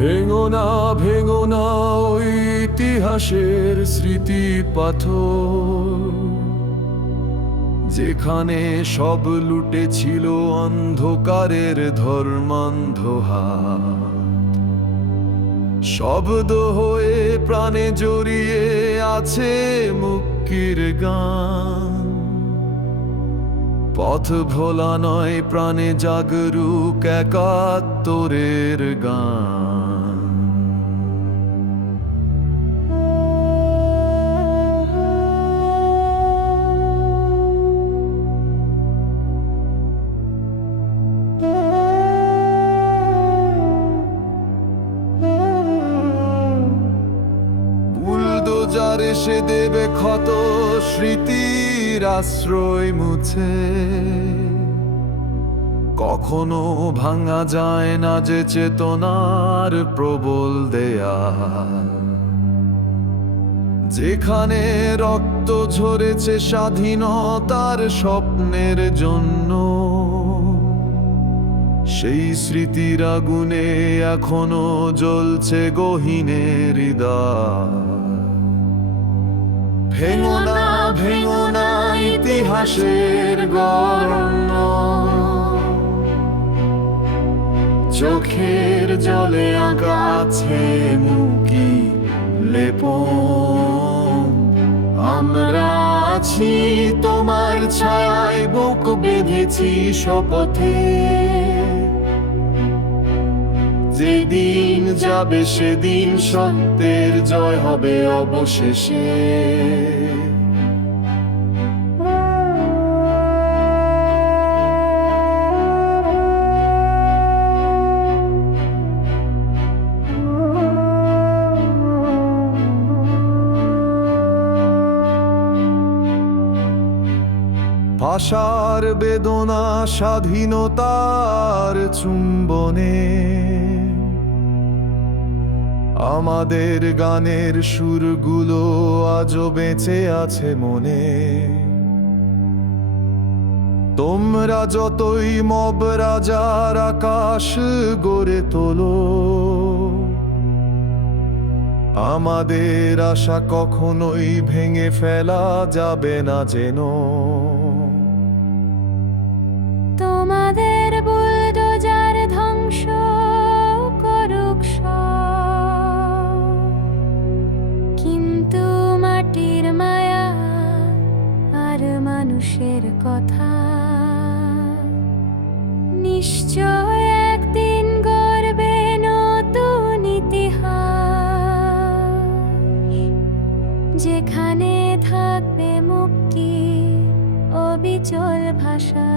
ভেঙো না ভেঙো না ওই ইতিহাসের স্মৃতি পাথর। যেখানে সব লুটেছিল অন্ধকারের ধর্মান্ধ শব্দ হয়ে প্রাণে জড়িয়ে আছে মুক্তির গান। পথ ভোলা নয় প্রাণে জাগরুক একাত্তরের গান। এসে দেবে ক্ষত, স্মৃতির আশ্রয় মুছে। কখনো ভাঙা যায় না যে চেতনার প্রবল দেয়া। যেখানে রক্ত ঝরেছে স্বাধীনতার স্বপ্নের জন্য, সেই স্মৃতির আগুনে এখনও জ্বলছে গহীনের হৃদয়। ভেঙো না ভেঙো না ইতিহাসের গর্ণ। চোখের জলে আঁকাছে মুকি লেপন। আমরা আছি তোমার ছায় বুক বেঁধেছি শপথে। যেদিন যাবে সেদিন সত্যের জয় হবে অবশেষে। ভাষার বেদনা স্বাধীনতার চুম্বনে আমাদের গানের সুরগুলো আজও বেঁচে আছে মনে। তোমরা যতই মব রাজার আকাশ গড়ে তোলো। আমাদের আশা কখনোই ভেঙে ফেলা যাবে না যেন। নিশ্চয় একদিন ইতিহাস। যেখানে মুক্তি অবিচল ভাষা।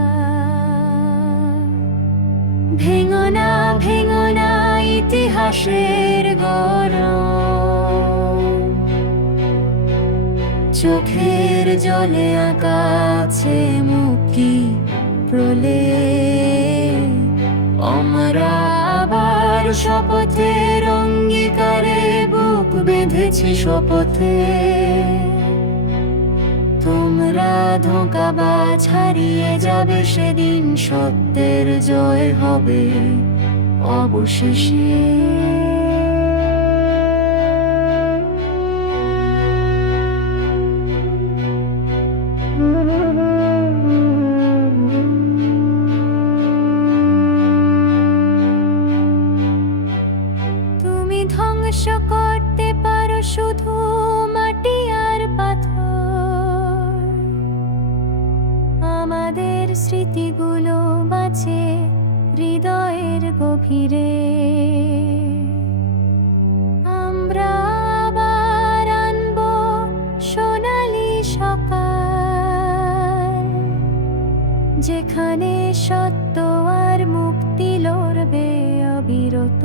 ইতিহাসের গরম চোখের জলে আঁকাছে মুক্তি প্রলে আমরা আবার শপথের অঙ্গীকারে বুক বেঁধেছি শপথে। তোমরা ধোঁকাবাজ ছাড়িয়ে যাবে সেদিন সত্যের জয় হবে অবশেষে। গভীরে আমরা সোনালি সকাল, যেখানে সত্য আর মুক্তি লড়বে অবিরত।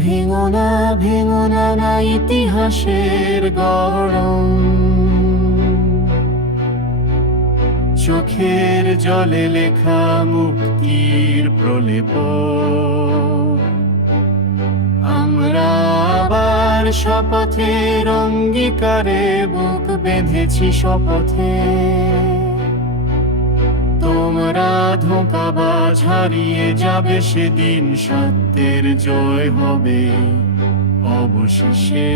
ভেঙো না ভেঙো না না ইতিহাসের গরম চোখের জলে লেখা মুক্তির প্রলেপ। আমরা আবার শপথের অঙ্গীকারে বুক বেঁধেছি শপথে। তোমরা ধোকাবাজ হারিয়ে যাবে সেদিন, সত্যের জয় হবে অবশেষে।